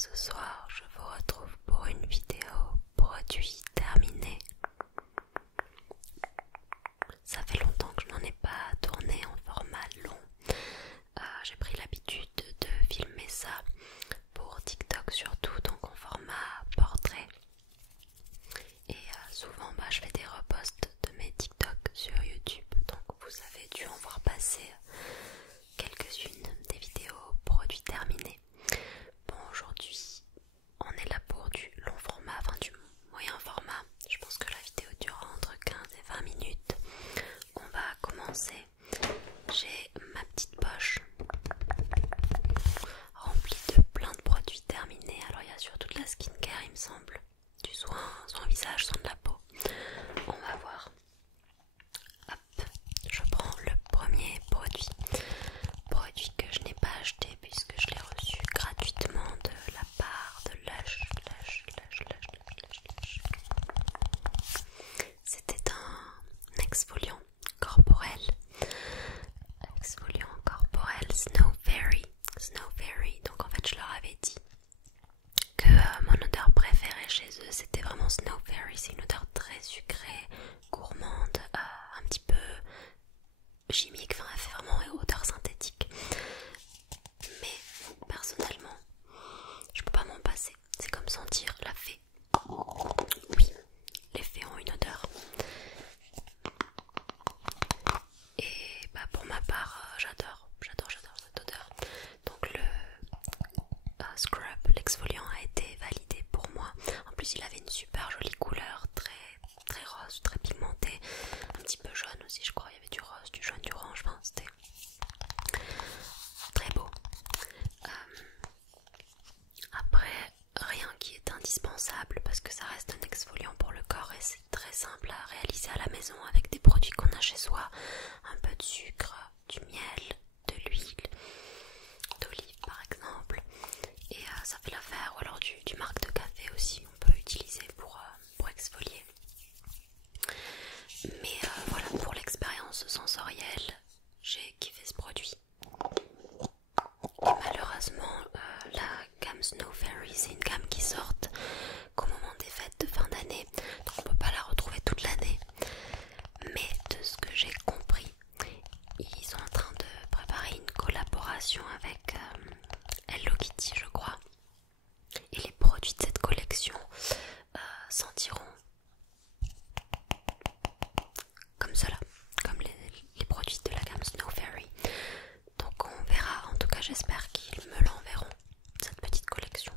ce soir je vous retrouve pour une vidéo produit terminé. Ça fait longtemps que je n'en ai pas tourné en format long. J'ai pris l'habitude de filmer ça pour TikTok surtout, donc en format portrait. Et souvent je fais des reposts de mes TikTok sur YouTube, donc vous avez dû en voir passer quelques-unes des vidéos produits terminés. Bon, aujourd'hui on est là pour du long format, enfin du moyen format. Je pense que la vidéo durera entre 15 et 20 minutes. On va commencer. J'ai ma petite poche remplie de plein de produits terminés. Alors il y a surtout de la skincare il me semble, du soin visage, soin de la peau. On va voir. Hop, je prends le premier produit que je n'ai pas acheté puisque je l'ai reçu gratuitement de la part de Lush. C'était un exfoliant corporel Snow Fairy. Donc en fait je leur avais dit que mon odeur préférée chez eux c'était vraiment Snow Fairy. C'est une odeur très sucrée, gourmande, un petit peu chimique, enfin elle fait vraiment odeur synthétique. Mais personnellement je peux pas m'en passer. C'est comme sentir la fée. Oui, les fées ont une odeur. Et pour ma part j'adore cette odeur. Donc le scrub, l'exfoliant a été validé pour moi. En plus il avait une super jolie couleur, très rose, très pigmentée, un petit peu jaune aussi je crois. Il y avait du rose, du jaune, du orange, enfin c'était très beau. Après, rien qui est indispensable parce que ça reste un exfoliant pour le corps et c'est très simple à réaliser à la maison avec des produits qu'on a chez soi. Un peu de sucre, du miel, de l'huile d'olive par exemple, et ça fait l'affaire. Ou alors du marc de café aussi on peut utiliser pour exfolier. Mais voilà, pour l'expérience sensorielle j'ai kiffé ce produit. Et malheureusement la gamme Snow Fairy c'est une gamme qui sort qu'au moment des fêtes de fin d'année, donc on peut pas la retrouver toute l'année. Mais de ce que j'ai compris, ils sont en train de préparer une collaboration avec Hello Kitty je crois, et les produits de cette collection sentiront comme cela, comme les produits de la gamme Snow Fairy. Donc on verra, en tout cas j'espère qu'ils me l'enverront, cette petite collection.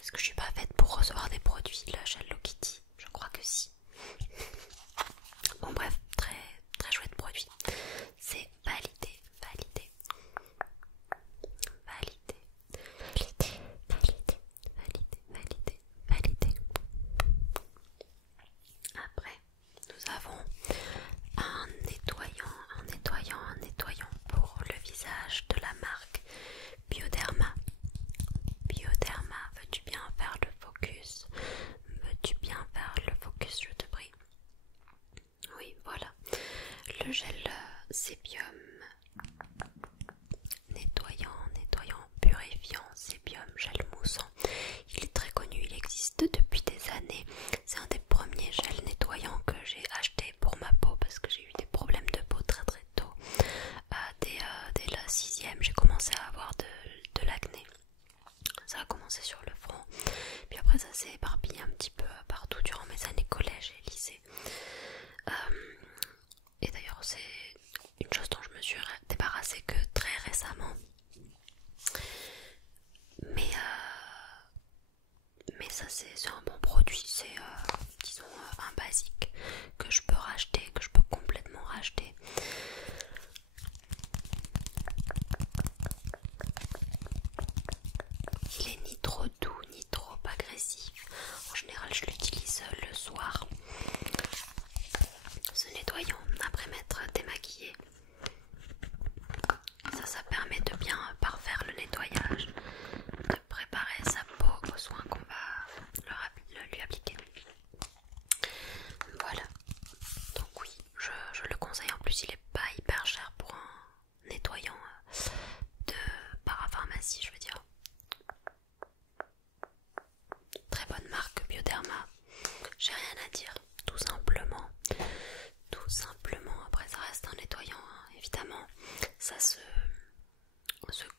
Est-ce que je suis pas faite pour recevoir des produits là chez Hello Kitty? Je crois que si. Bon bref, très chouette produit. C'est validé. Après, nous avons un nettoyant pour le visage de la marque Bioderma. Veux-tu bien faire le focus? Je te prie. Oui, voilà. Le gel sébium nettoyant, purifiant, sébium, gel moussant. Il est très connu, il existe depuis des années. C'est un des premiers gels nettoyants que j'ai acheté pour ma peau parce que j'ai eu des problèmes de peau très tôt. Dès la 6e, j'ai commencé à avoir de l'acné. Ça a commencé sur le front, puis après ça s'est éparpillé un petit peu partout durant mes années collège et lycée. Et d'ailleurs c'est une chose dont je me suis débarrassée que très récemment. Mais ça c'est un bon produit, c'est disons un basique que je peux racheter, que je peux complètement racheter. Il est ni trop doux ni trop agressif. En général je l'utilise le soir. Ce nettoyant après m'être démaquillée. Ça permet de bien parfaire le nettoyage, de préparer sa peau aux soins qu'on va lui appliquer. Voilà. Donc oui, je le conseille. En plus il est pas ça se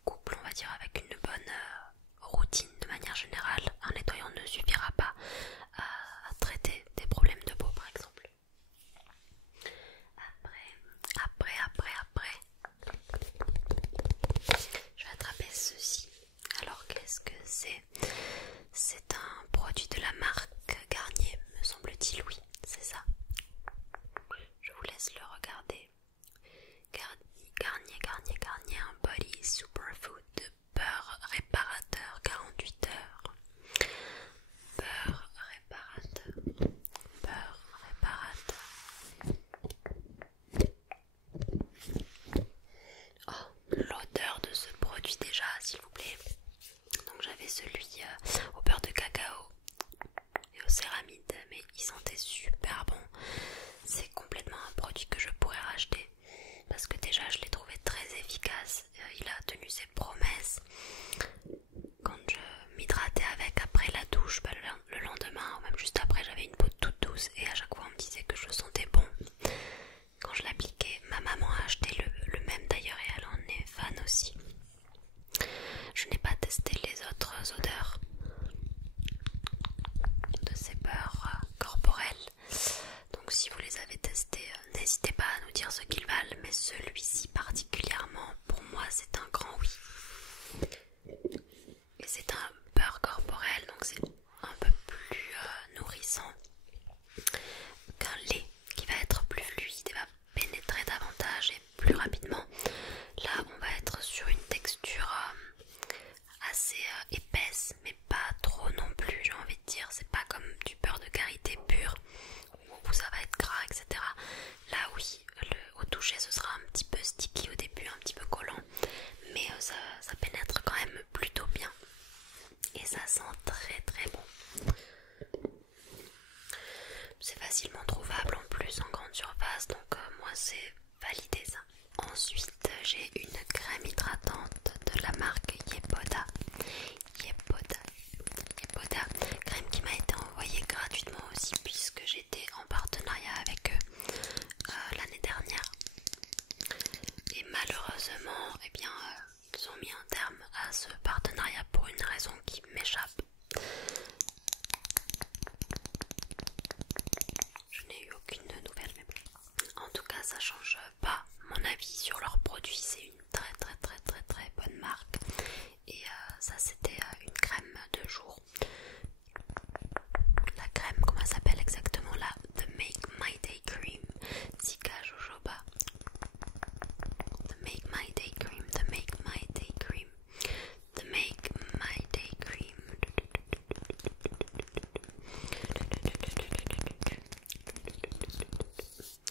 couple, on va dire, avec une bonne routine de manière générale. Un nettoyant ne suffira pas à traiter des problèmes de peau par exemple. Après, je vais attraper ceci. Alors qu'est-ce que c'est? C'est un produit de la marque Garnier, me semble-t-il, oui, c'est ça. Je vous laisse le regarder. Garnier, un body superfood de beurre réparateur 48 heures. Beurre réparateur. Oh, l'odeur de ce produit déjà, s'il vous plaît. Donc j'avais celui au beurre de cacao et au céramide, mais il sentait super bon. C'est complètement un produit que je pourrais racheter parce que déjà je l'ai trouvé très efficace. Il a tenu ses promesses. Quand je m'hydratais avec après la douche, le lendemain ou même juste après, j'avais une peau toute douce et à chaque fois on me disait que je sentais bon. Quand je l'appliquais, ma maman a acheté le même d'ailleurs et elle en est fan aussi. Je n'ai pas testé les autres odeurs de ces beurres corporels. Donc si vous les avez testés, n'hésitez pas à nous dire ce qu'ils valent. Mais celui-ci particulièrement, pour moi, c'est un grand oui. Et c'est un beurre corporel, donc c'est un peu plus nourrissant qu'un lait qui va être plus fluide et va pénétrer davantage et plus rapidement. Là, on va être sur une texture assez épaisse, mais pas trop non plus, j'ai envie de dire. C'est pas comme du beurre de karité pur où ça va être gras, etc. Là, oui, au toucher, ce sera un petit peu sticky au début, un petit peu collant, mais ça pénètre quand même plutôt bien. Et ça sent très très bon. C'est facilement trouvable en plus en grande surface, donc moi c'est validé ça. Ensuite j'ai une crème hydratante de la marque Yepoda, crème qui m'a été envoyée gratuitement aussi puisque j'étais en partenariat avec eux l'année dernière. Et malheureusement, eh bien, ils ont mis un terme à ce partenariat pour une raison qui m'échappe. Je n'ai eu aucune nouvelle, mais bon. En tout cas, ça change pas mon avis sur leurs produits. C'est une très bonne marque. Et ça, c'était une crème de jour. La crème, comment elle s'appelle exactement là? The Make My Day Cream, Zika Jojoba. The Make My Day Cream, The Make My Day Cream, The Make My Day Cream.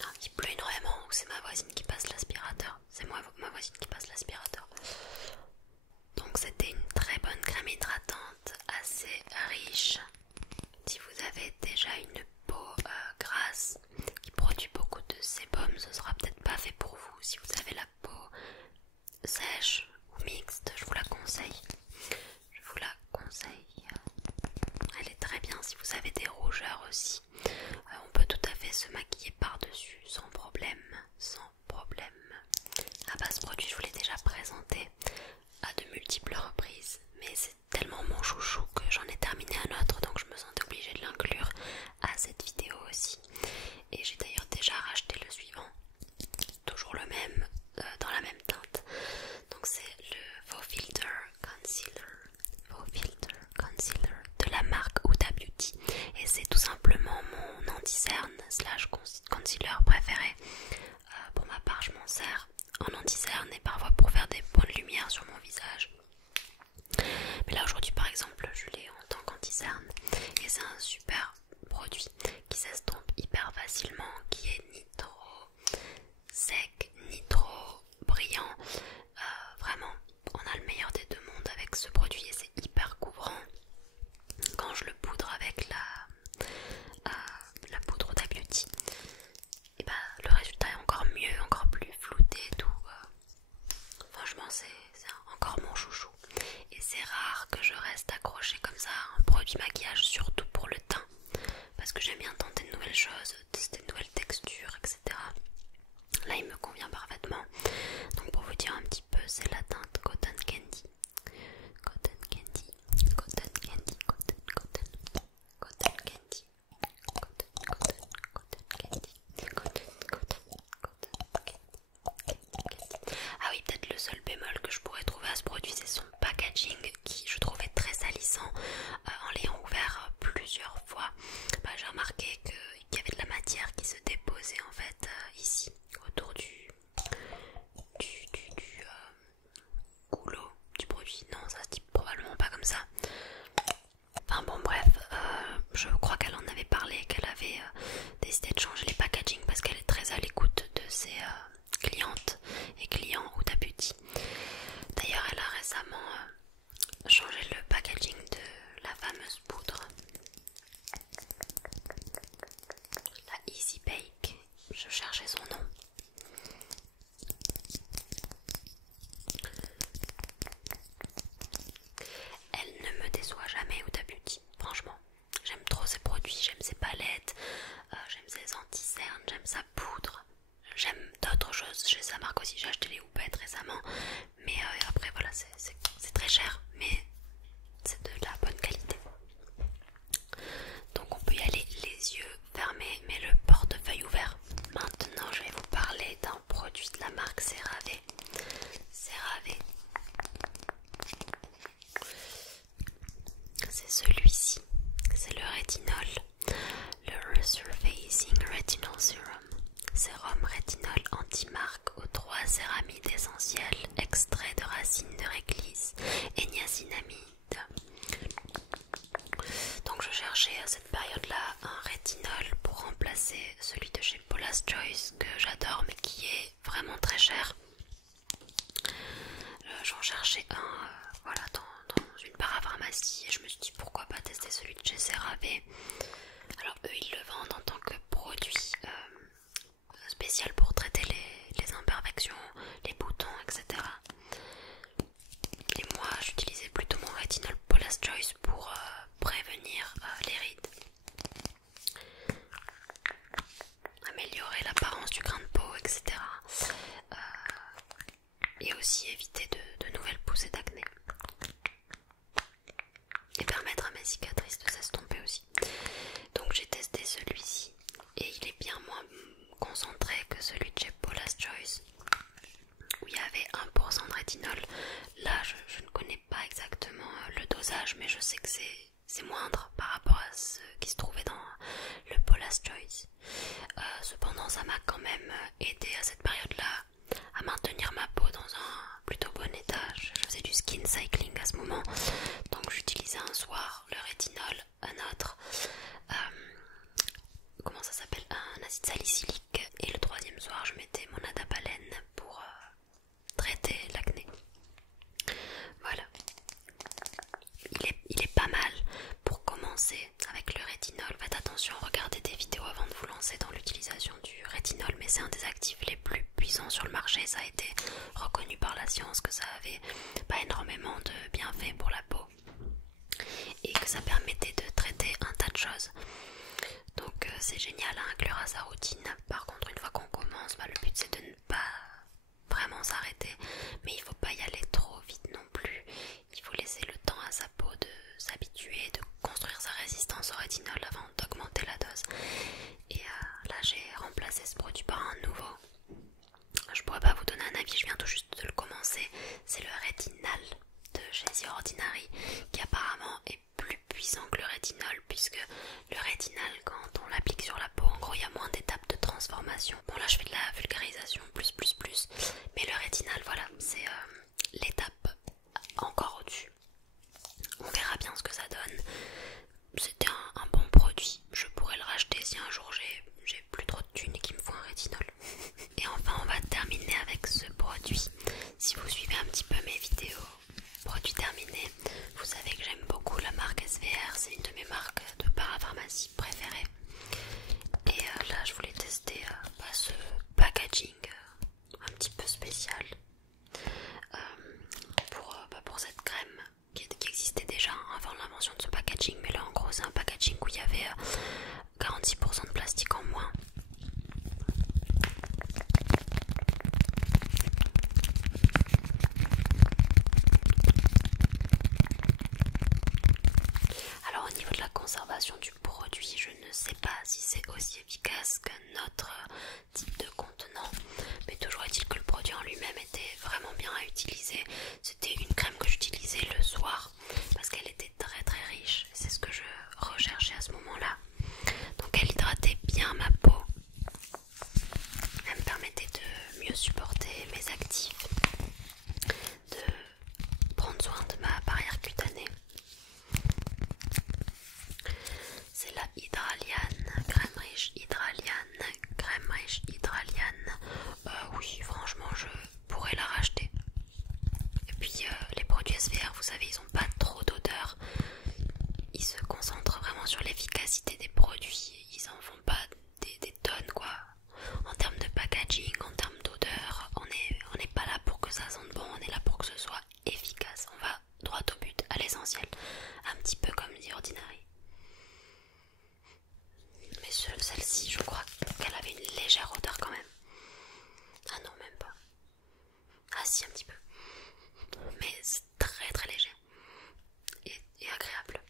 Ah, il pleut énormément, ou c'est ma voisine qui passe l'aspirateur? C'est moi, ma voisine qui passe l'aspirateur. Donc c'était une très bonne crème hydratante, assez riche. Si vous avez déjà une peau grasse qui produit beaucoup de sébum, ce sera peut-être pas fait pour vous. Si vous avez la peau sèche ou mixte, je vous la conseille. Elle est très bien si vous avez des rougeurs aussi. On peut tout à fait se maquiller par-dessus sans problème. À base produit, je vous l'ai déjà présenté à de multiples reprises, mais c'est tellement mon chouchou que j'en ai terminé un autre, donc je me sentais obligée de l'inclure à cette vidéo aussi. Et j'ai d'ailleurs déjà racheté le suivant, toujours le même, dans la même teinte. Donc c'est le Faux Filter Concealer de la marque Huda Beauty, et c'est tout simplement mon anti-cerne slash concealer préféré. Pour ma part, je m'en sers en anti-cerne et parfois pour faire des points de lumière sur mon visage. Mais là aujourd'hui par exemple, je l'ai en tant qu'anti-cerne et c'est un super produit qui s'estompe hyper facilement, qui est ni trop sec ni trop brillant. Vraiment, on a le meilleur des deux mondes avec ce produit et c'est hyper couvrant. Quand je le poudre avec la poudre Huda Beauty, et bah, le résultat est encore mieux, encore plus flouté et tout. Franchement c'est encore mon chouchou. Et c'est rare que je reste accrochée comme ça à un produit maquillage, surtout pour le teint, parce que j'aime bien tenter de nouvelles choses, tester de nouvelles textures, etc. Là il me convient parfaitement. Donc pour vous dire c'est la teinte Cotton Candy. Cotton Candy, Cotton Candy, Cotton Candy, Cotton Candy, Ah oui, peut-être le seul bémol que je pourrais trouver à ce produit, c'est son packaging qui je trouvais très salissant. En l'ayant ouvert plusieurs fois, j'ai remarqué qu'il y avait de la matière qui se déposait en fait ici autour du goulot du produit. Non, ça se dit probablement pas comme ça. Enfin bon, bref, je crois qu'elle en avait parlé, qu'elle avait décidé de changer les packaging parce qu'elle est très à l'écoute de ses clientes et clients Huda Beauty. D'ailleurs, elle a récemment changé le packaging de la fameuse poudre, la Easy Bake. Je cherchais son nom. Elle ne me déçoit jamais, Huda Beauty, franchement. J'aime trop ses produits, j'aime ses palettes, j'aime ses anti-cernes, j'aime sa poudre. J'aime d'autres choses chez sa marque aussi, j'ai acheté les houpettes récemment. Mais après voilà, c'est très cher, mais c'est de la bonne qualité. Donc on peut y aller les yeux fermés, mais le portefeuille ouvert. Maintenant je vais vous parler d'un produit de la marque CeraVe. CeraVe, c'est celui-ci, c'est le rétinol, le Resurfacing Retinol Serum. Sérum rétinol anti-marque aux 3 céramides essentielles, extrait de racines de réglisse et niacinamide. Donc je cherchais à cette période-là un rétinol pour remplacer celui de chez Paula's Choice que j'adore mais qui est vraiment très cher. J'en cherchais un voilà, dans une parapharmacie et je me suis dit pourquoi pas tester celui de chez CeraVe. Alors eux ils le vendent en tant que produit spécial pour traiter les imperfections, les boutons, etc. Et moi j'utilisais plutôt mon rétinol Paula's Choice pour prévenir les rides, améliorer l'apparence du grain de peau, etc. Et aussi éviter de nouvelles poussées d'acné. Et permettre à mes cicatrices de s'estomper aussi. Donc j'ai testé celui-ci et il est bien moins concentré que celui de chez Paula's Choice où il y avait 1% de rétinol. Là je ne connais pas exactement le dosage, mais je sais que c'est moindre par rapport à ce qui se trouvait dans le Paula's Choice. Cependant ça m'a quand même aidé à cette période-là à maintenir ma peau dans un plutôt bon état. Je faisais du skin cycling à ce moment, donc j'utilisais un soir le rétinol, un autre comment ça s'appelle, un acide salicylique, et le troisième soir je mettais mon adapalène pour traiter l'acné. Voilà, il est pas mal pour commencer avec le rétinol. Faites attention, regardez des vidéos avant de vous lancer dans l'utilisation du rétinol, mais c'est un des actifs les plus puissants sur le marché. Ça a été reconnu par la science que ça avait pas énormément de bienfaits pour la peau et que ça permettait de traiter un tas de choses. Donc c'est génial à inclure à sa routine. Par contre, une fois qu'on commence, le but c'est de ne pas vraiment s'arrêter, mais il faut pas y aller trop vite non plus. Il faut laisser le temps à sa peau de s'habituer, de construire sa résistance au rétinol avant d'augmenter la dose. Et là j'ai remplacé ce produit par un nouveau. Je pourrais pas vous donner un avis, je viens tout juste de le commencer. C'est le Rétinal de chez The Ordinary, qui apparemment est plus puissant que le rétinol, puisque le rétinal, quand on l'applique sur la peau, en gros il y a moins d'étapes de transformation. Bon là je fais de la vulgarisation plus, mais le rétinal, voilà, c'est l'étape encore au-dessus. On verra bien ce que ça donne. C'était un bon produit, je pourrais le racheter si un jour j'ai plus trop de thunes et qu'il me faut un rétinol. Et enfin on va terminer avec ce produit. Si vous suivez un petit peu mes vidéos produits terminés, vous savez que j'aime beaucoup la marque SVR, c'est une de mes marques de parapharmacie préférées. Et là je voulais tester ce packaging un petit peu conservation du produit. Je ne sais pas si c'est aussi efficace qu'un autre type de contenant, mais toujours est-il que le produit en lui-même était vraiment bien à utiliser. C'était une crème que j'utilisais le soir parce qu'elle était très très riche, c'est ce que je recherchais à ce moment-là. Donc elle hydratait bien ma peau, elle me permettait de mieux supporter mes actifs, de prendre soin de ma barrière cutanée. C'est la Hydraliane, crème riche Hydraliane, crème riche Hydraliane. Oui, franchement, je pourrais la racheter. Et puis, les produits SVR, vous savez, ils ont pas trop d'odeur. Ils se concentrent vraiment sur l'efficacité des produits. Ils en font pas des tonnes, quoi. En termes de packaging, en termes d'odeur, on n'est pas là pour que ça sente bon, on est là pour que ce soit efficace. On va droit au but, à l'essentiel. Un petit peu comme The Ordinary. Mais celle-ci, je crois qu'elle avait une légère odeur quand même. Ah non, même pas. Ah si, un petit peu. Mais c'est très très léger. Et agréable.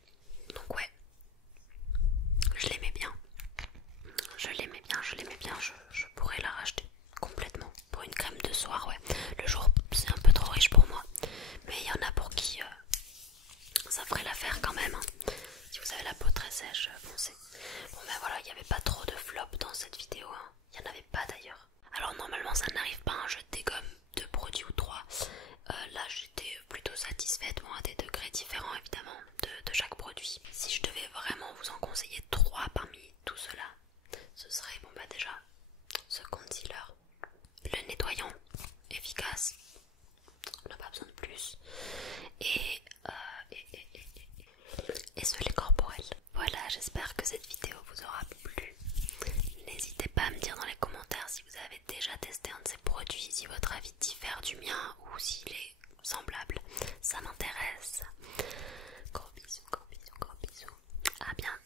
Donc ouais. Je l'aimais bien. Je pourrais la racheter complètement. Pour une crème de soir, ouais. Le jour, c'est un peu trop riche pour moi. Mais il y en a pour qui ça ferait l'affaire quand même. Hein. Si vous avez la peau très sèche, foncez. Bon ben voilà, il n'y avait pas trop de flop dans cette vidéo. Hein. Il n'y en avait pas d'ailleurs. Alors normalement ça n'arrive pas, hein. Je dégomme 2 produits ou 3. Là j'étais plutôt satisfaite, bon, à des degrés différents évidemment de chaque produit. Si je devais vraiment vous en conseiller 3 parmi tout cela, ce serait bon bah déjà ce concealer, le nettoyant efficace, on n'a pas besoin de plus, et ce lait corporel. Voilà, j'espère que cette vidéo vous aura plu. N'hésitez pas à me dire dans les commentaires si vous avez déjà testé un de ces produits, si votre avis diffère du mien ou s'il est semblable. Ça m'intéresse. Gros bisous, gros bisous, gros bisous. À bientôt.